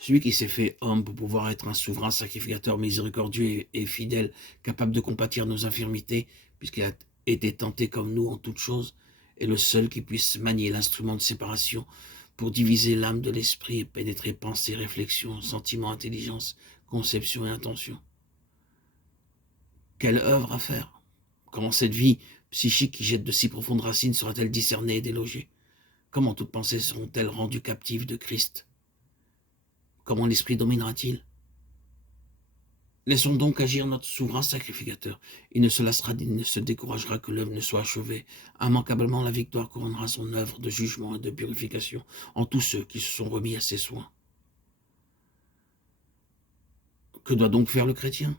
Celui qui s'est fait homme pour pouvoir être un souverain sacrificateur miséricordieux et fidèle, capable de compatir nos infirmités, puisqu'il a été tenté comme nous en toutes choses, est le seul qui puisse manier l'instrument de séparation pour diviser l'âme de l'esprit et pénétrer pensée, réflexion, sentiment, intelligence, conception et intention. Quelle œuvre à faire? Comment cette vie psychique qui jette de si profondes racines sera-t-elle discernée et délogée? Comment toutes pensées seront-elles rendues captives de Christ? Comment l'esprit dominera-t-il? Laissons donc agir notre souverain sacrificateur. Il ne se lassera, il ne se découragera que l'œuvre ne soit achevée. Immanquablement, la victoire couronnera son œuvre de jugement et de purification en tous ceux qui se sont remis à ses soins. Que doit donc faire le chrétien?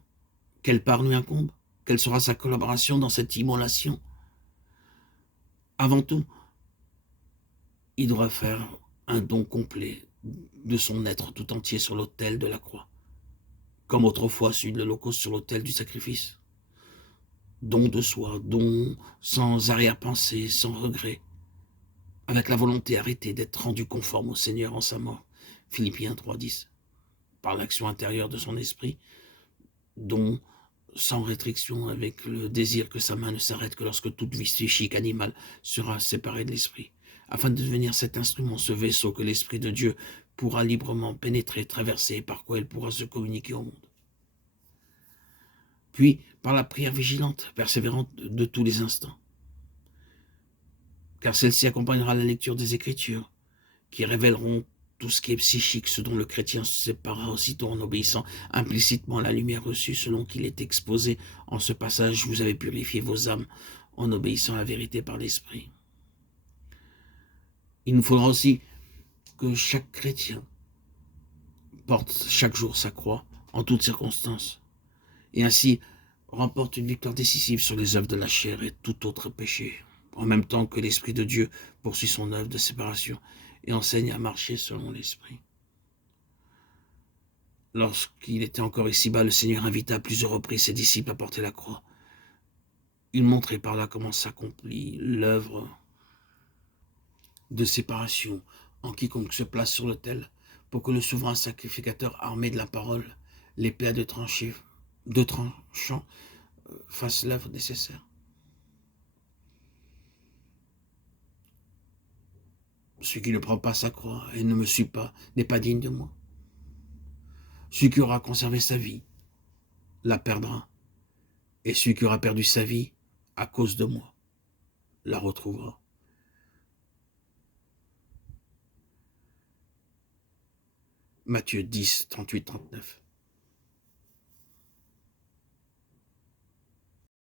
Quelle part lui incombe? Quelle sera sa collaboration dans cette immolation? Avant tout, il doit faire un don complet de son être tout entier sur l'autel de la croix, comme autrefois celui de l'Holocauste sur l'autel du sacrifice. Don de soi, don sans arrière-pensée, sans regret, avec la volonté arrêtée d'être rendu conforme au Seigneur en sa mort. Philippiens 3,10. Par l'action intérieure de son esprit, don sans restriction, avec le désir que sa main ne s'arrête que lorsque toute vie psychique animale sera séparée de l'esprit, afin de devenir cet instrument, ce vaisseau que l'Esprit de Dieu pourra librement pénétrer, traverser, et par quoi il pourra se communiquer au monde. Puis, par la prière vigilante, persévérante de tous les instants, car celle-ci accompagnera la lecture des Écritures, qui révéleront tout ce qui est psychique, ce dont le chrétien se séparera aussitôt en obéissant implicitement à la lumière reçue, selon qu'il est exposé en ce passage. Vous avez purifié vos âmes en obéissant à la vérité par l'Esprit. Il nous faudra aussi que chaque chrétien porte chaque jour sa croix, en toutes circonstances, et ainsi remporte une victoire décisive sur les œuvres de la chair et tout autre péché, en même temps que l'Esprit de Dieu poursuit son œuvre de séparation et enseigne à marcher selon l'Esprit. Lorsqu'il était encore ici-bas, le Seigneur invita à plusieurs reprises ses disciples à porter la croix. Il montrait par là comment s'accomplit l'œuvre de séparation en quiconque se place sur l'autel, pour que le souverain sacrificateur armé de la parole, l'épée à deux tranchants, fasse l'œuvre nécessaire. Celui qui ne prend pas sa croix et ne me suit pas n'est pas digne de moi. Celui qui aura conservé sa vie la perdra, et celui qui aura perdu sa vie à cause de moi la retrouvera. Matthieu 10, 38, 39.